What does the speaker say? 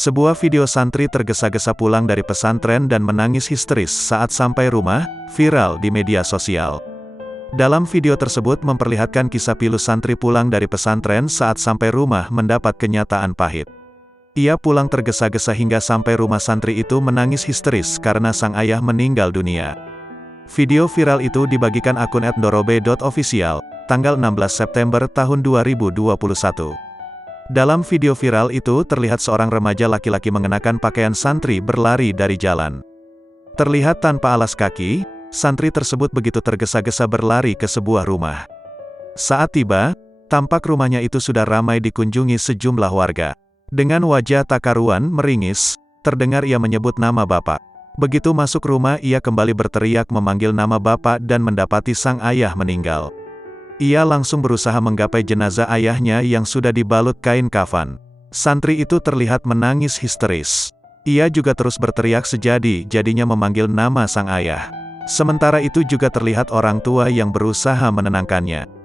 Sebuah video santri tergesa-gesa pulang dari pesantren dan menangis histeris saat sampai rumah, viral di media sosial. Dalam video tersebut memperlihatkan kisah pilu santri pulang dari pesantren saat sampai rumah mendapat kenyataan pahit. Ia pulang tergesa-gesa hingga sampai rumah santri itu menangis histeris karena sang ayah meninggal dunia. Video viral itu dibagikan akun @ndorobe.official, tanggal 16 September tahun 2021. Dalam video viral itu terlihat seorang remaja laki-laki mengenakan pakaian santri berlari dari jalan. Terlihat tanpa alas kaki, santri tersebut begitu tergesa-gesa berlari ke sebuah rumah. Saat tiba, tampak rumahnya itu sudah ramai dikunjungi sejumlah warga. Dengan wajah tak karuan meringis, terdengar ia menyebut nama bapak. Begitu masuk rumah ia kembali berteriak memanggil nama bapak dan mendapati sang ayah meninggal. Ia langsung berusaha menggapai jenazah ayahnya yang sudah dibalut kain kafan. Santri itu terlihat menangis histeris. Ia juga terus berteriak sejadi-jadinya memanggil nama sang ayah. Sementara itu juga terlihat orang tua yang berusaha menenangkannya.